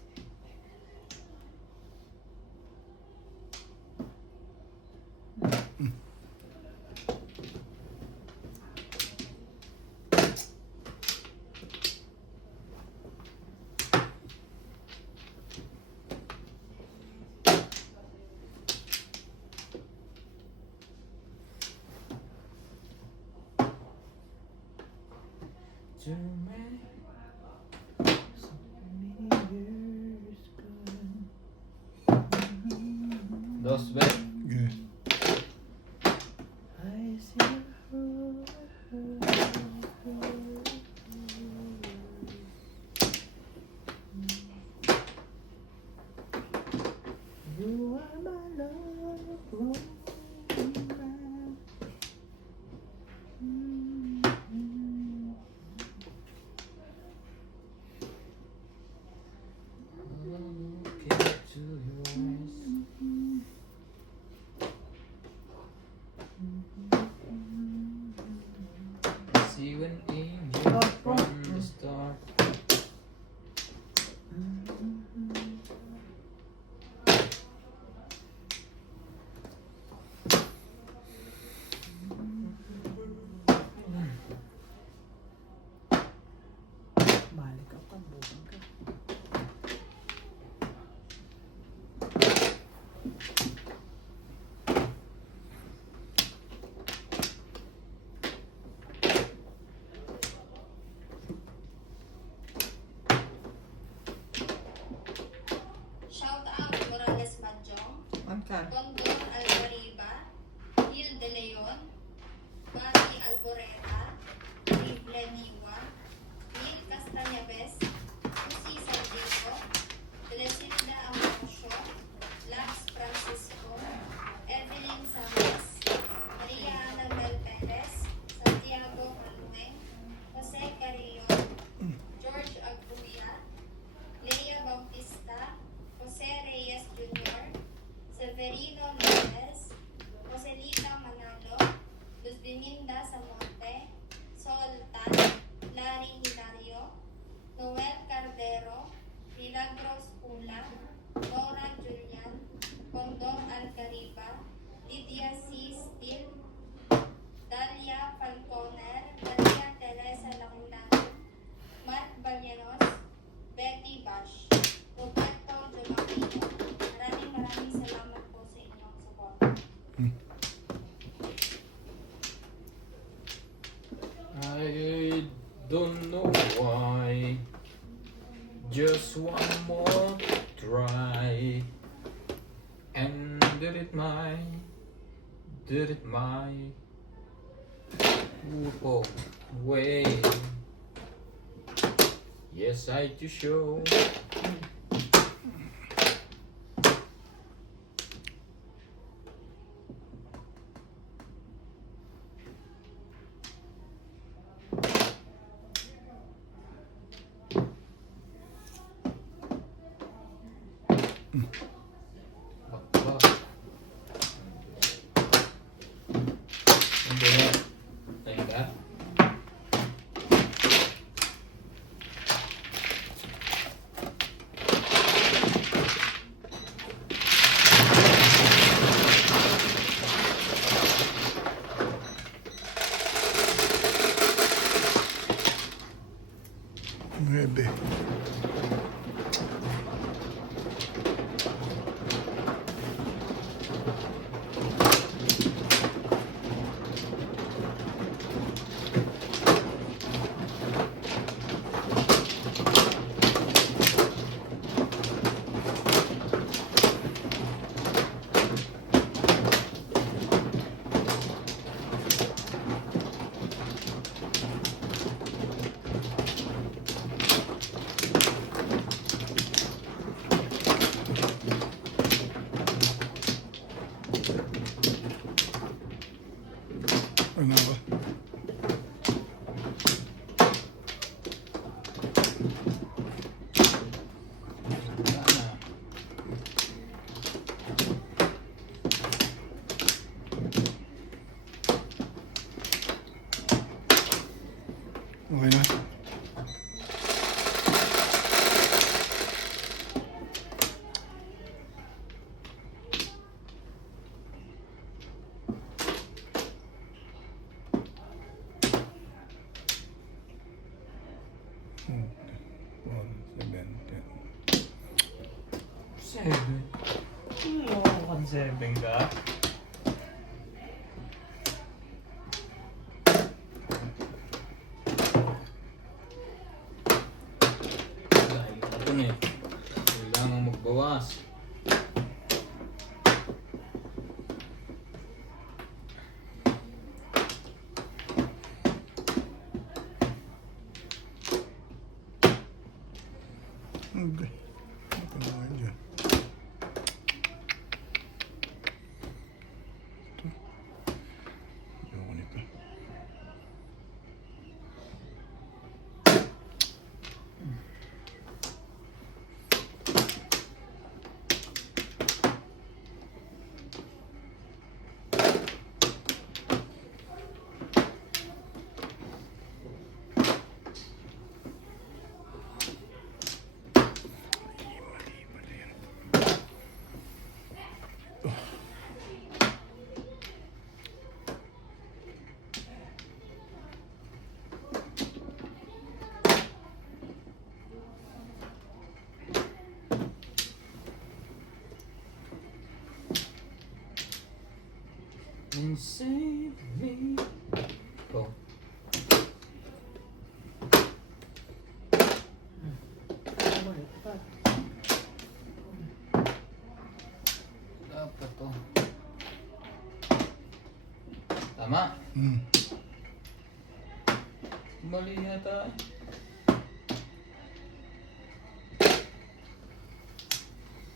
Dos bet. Yes. I see you are my love, rolling back. See you an angel from the start. Balik ako, bukan ka. Shout out Morales Manjong, Angkan. Condor Alvariba, Gil De Leon, Mati Alboreta, Riv Leniwa, Neil Castañaves, Lucy Sandiego, Telesilda Amorosio, Lax Francisco, Evelyn Samas, Maria Anabel Perez, Santiago Manueng, Jose Carillon, George Aguia, Lea Bautista, Jose Reyes Jr., Severino Lopez, Joselita Manalo, Luz Biminda Samonte, Sol Tan, Larry Hilario, Noel Cardero, Milagros Pula, Nora Julian, Condor Alcariba, Lydia C. Steele, Dalia Falconer, Maria Teresa Langulano, Matt Balleros, Betty Bash, Roberto Jomapino. Maraming salamat po sa inyong support. I don't know why. Just one more try. And did it my way. Yes, I to show. Nuebe. 1.7 ka? Dahil ito na eh. Kailangan magbawas. Okay. Ito na nga dyan. Ito. Ayoko nito. And save me. Go. Dapat to. Tama. Mali yata.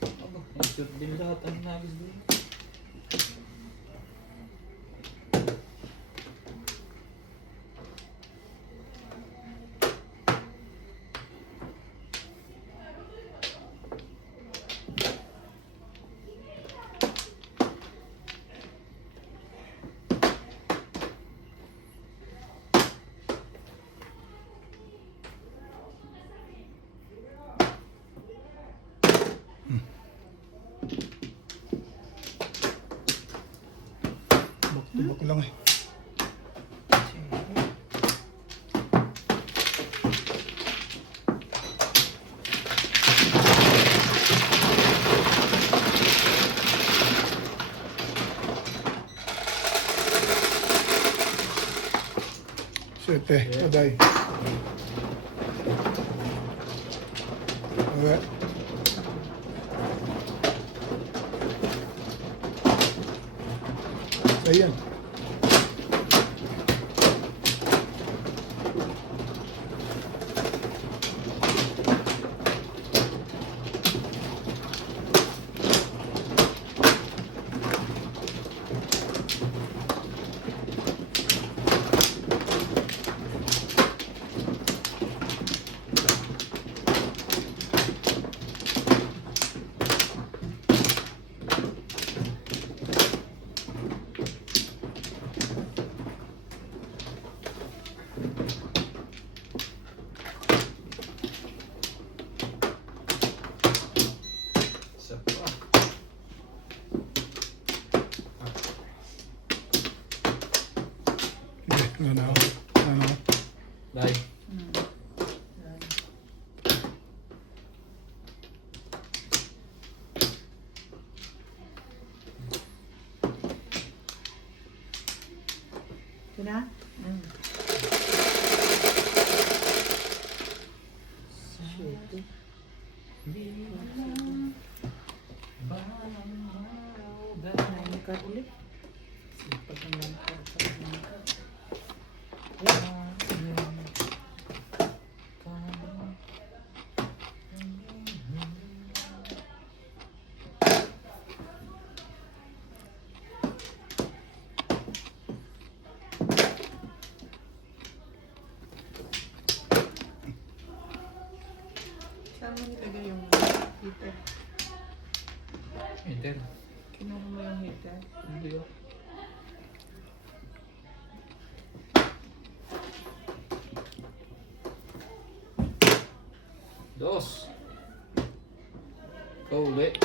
Aba, i-shoot din lahat ang nagis din. Tubak lang eh. Sete, aday. Okay. Ayan. Isa pa. Okay, ano? Ano? Dahil. Kina? Nain ka ulit. Saan mo nilagay yung heater? Enter. Kinuha mo yung heater? Hindi ko. Dos. Go ulit.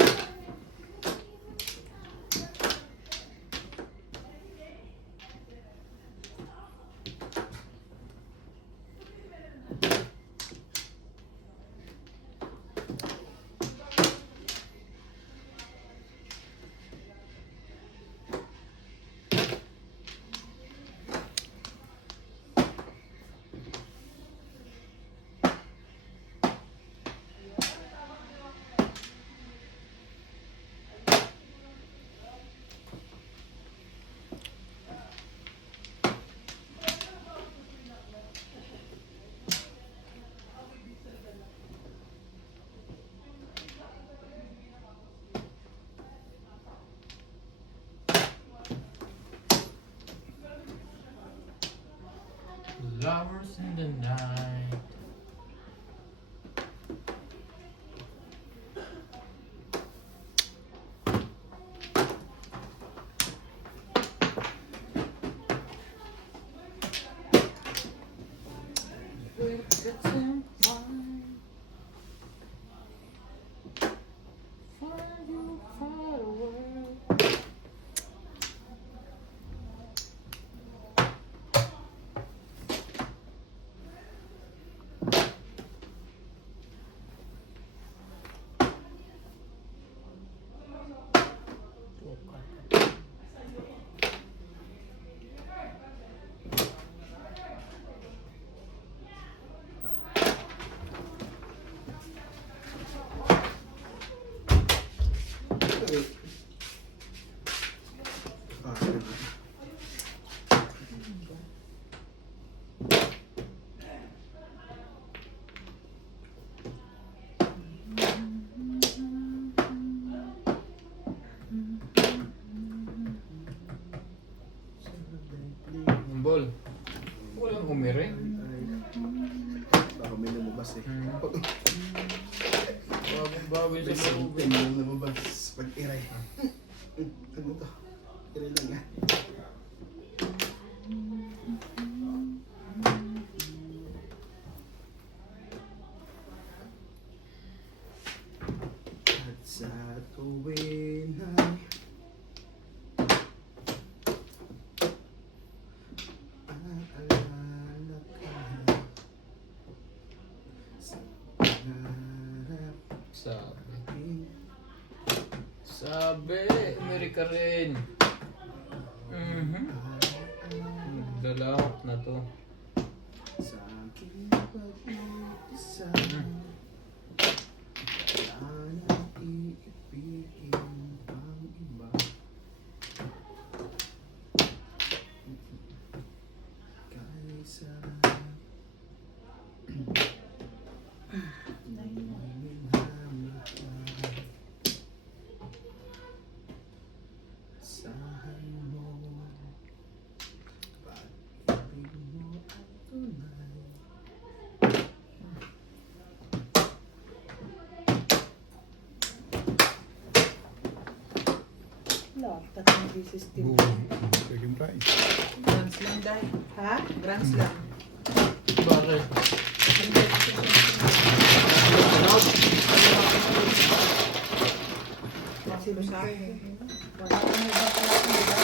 Okay. Ang ball. Walang umiri. Baka may lumabas eh. Bagong-bago May sa loob. something yung lumabas pag iray. Ano to? Iray lang nga. At sa tuwin ay aalala ka sa pangarap Sabi. Sabi, umiri ka rin. Naglalahok na to. sa aking pag-iisa. Wala nang iibigin pang iba. Kaysa sahan mo, pag-ibig mo ay tunay. Wala, tatlong beses din. Second prize. Grand Slam dahil. Ha? Grand Slam. Bakit? Sino sa akin? Wala kang ibang pala, di ba?